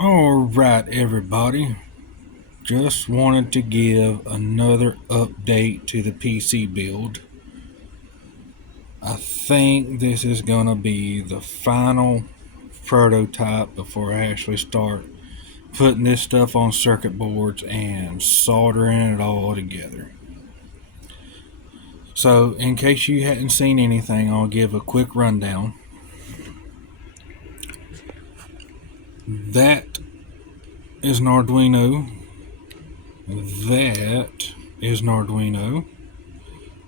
Alright, everybody. Just wanted to give another update to the PC build. I think this is going to be the final prototype before I actually start putting this stuff on circuit boards and soldering it all together. So, in case you hadn't seen anything, I'll give a quick rundown. That is an Arduino. That is an Arduino.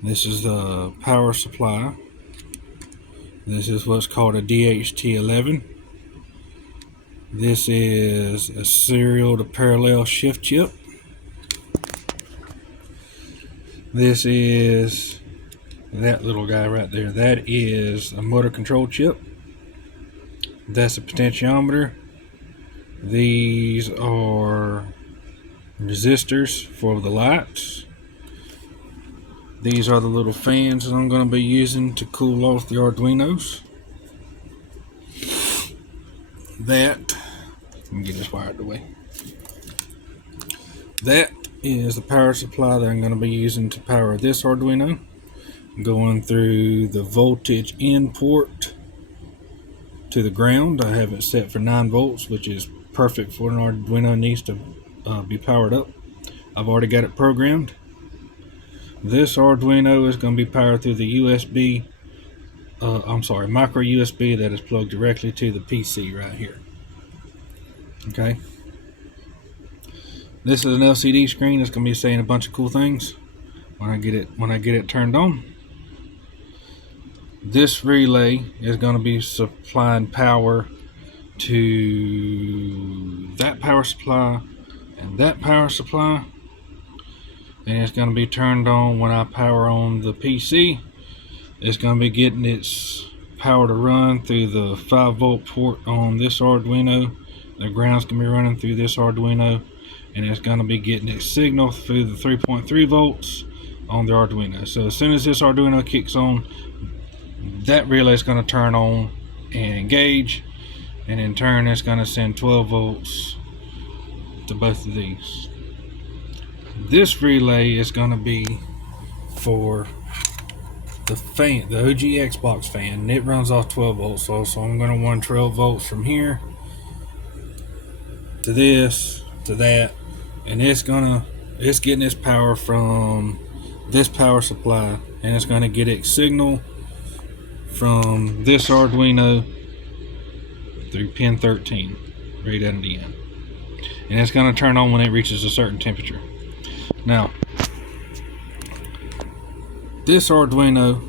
This is the power supply. This is what's called a DHT11. This is a serial to parallel shift chip. This is that little guy right there. That is a motor control chip. That's a potentiometer. These are resistors for the lights. These are the little fans that I'm going to be using to cool off the Arduinos. Let me get this wire out of the way. That is the power supply that I'm going to be using to power this Arduino. Going through the voltage in port to the ground. I have it set for 9 volts, which is perfect for an Arduino needs to be powered up. I've already got it programmed. This Arduino is going to be powered through the micro USB that is plugged directly to the PC right here. Okay. This is an LCD screen that's going to be saying a bunch of cool things when I get it turned on. This relay is going to be supplying power to that power supply and that power supply, and it's going to be turned on when I power on the PC. It's going to be getting its power to run through the 5-volt port on this Arduino. The ground's going to be running through this Arduino, and it's going to be getting its signal through the 3.3 volts on the Arduino. So as soon as this Arduino kicks on, that relay is going to turn on and engage, and in turn it's going to send 12 volts to both of these. This relay is going to be for the fan, the OG Xbox fan, and it runs off 12 volts. So I'm going to run 12 volts from here to this to that, and it's getting its power from this power supply, and it's going to get its signal from this Arduino through pin 13 right at the end, and it's going to turn on when it reaches a certain temperature. Now, this Arduino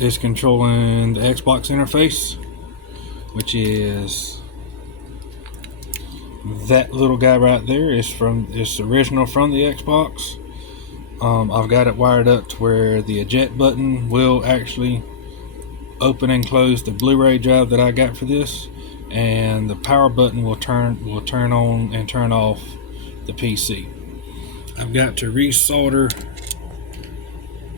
is controlling the Xbox interface, which is that little guy right there. It's original from the Xbox. I've got it wired up to where the eject button will actually open and close the Blu-ray drive that I got for this, and the power button will turn on and turn off the PC. I've got to resolder.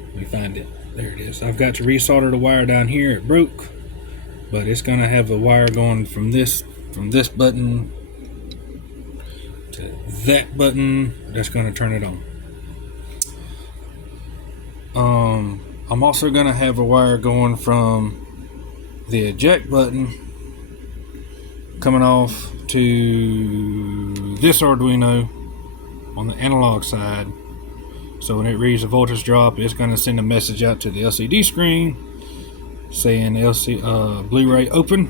Let me find it. There it is. I've got to resolder the wire down here. It broke, but it's going to have a wire going from this button to that button. That's going to turn it on. I'm also going to have a wire going from the eject button coming off to this Arduino on the analog side. So when it reads a voltage drop, it's going to send a message out to the LCD screen saying Blu-ray open.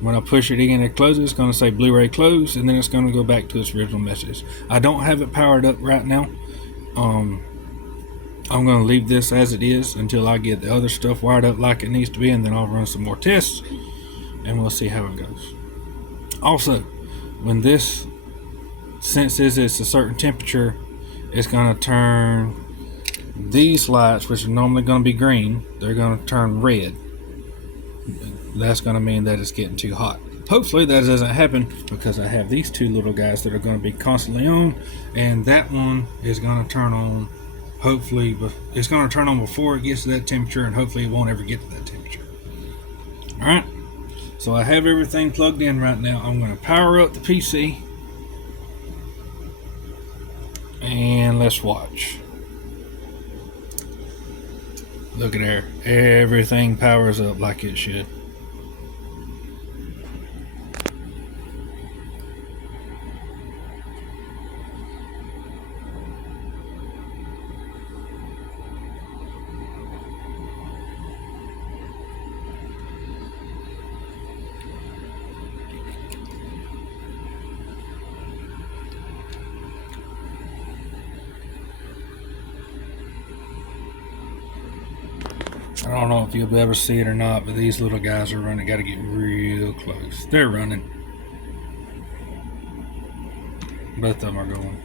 When I push it in and close it, it's going to say Blu-ray closed, and then it's going to go back to its original message. I don't have it powered up right now. I'm going to leave this as it is until I get the other stuff wired up like it needs to be, and then I'll run some more tests and we'll see how it goes. Also, when this senses it's a certain temperature, it's going to turn these lights, which are normally going to be green, they're going to turn red. That's going to mean that it's getting too hot. Hopefully that doesn't happen, because I have these two little guys that are going to be constantly on, and that one is going to turn on. Hopefully it's going to turn on before it gets to that temperature, and hopefully it won't ever get to that temperature. Alright, So I have everything plugged in right now. I'm going to power up the PC and let's watch. Look at there. Everything powers up like it should. I don't know if you'll ever see it or not, but these little guys are running. Got to get real close. They're running. Both of them are going.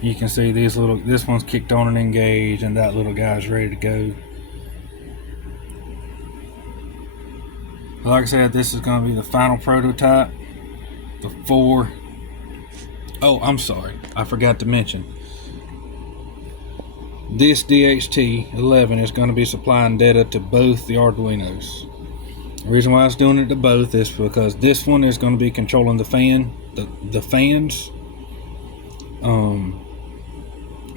You can see this one's kicked on and engaged, and that little guy's ready to go. Like I said, this is going to be the final prototype. The 4. Oh, I'm sorry. I forgot to mention. This DHT11 is going to be supplying data to both the Arduinos. The reason why it's doing it to both is because this one is going to be controlling the fans.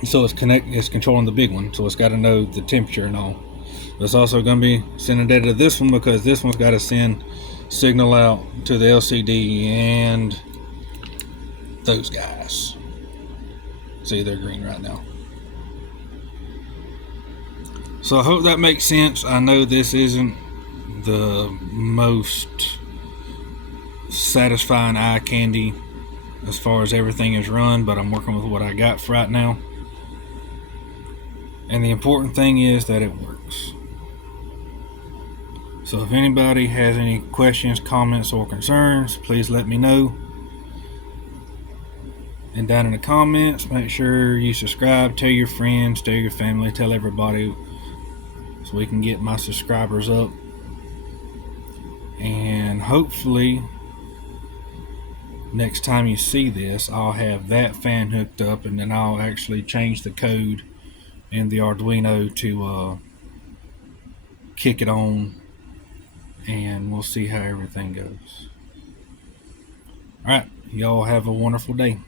So it's controlling the big one, so it's got to know the temperature and all. It's also going to be sending data to this one because this one's got to send signal out to the LCD and those guys. See, they're green right now. So I hope that makes sense. I know this isn't the most satisfying eye candy as far as everything is run, but I'm working with what I got for right now. And the important thing is that it works. So if anybody has any questions, comments, or concerns, please let me know. And down in the comments, make sure you subscribe, tell your friends, tell your family, tell everybody, so we can get my subscribers up. And hopefully next time you see this, I'll have that fan hooked up, and then I'll actually change the code in the Arduino to kick it on, and we'll see how everything goes. Alright, y'all have a wonderful day.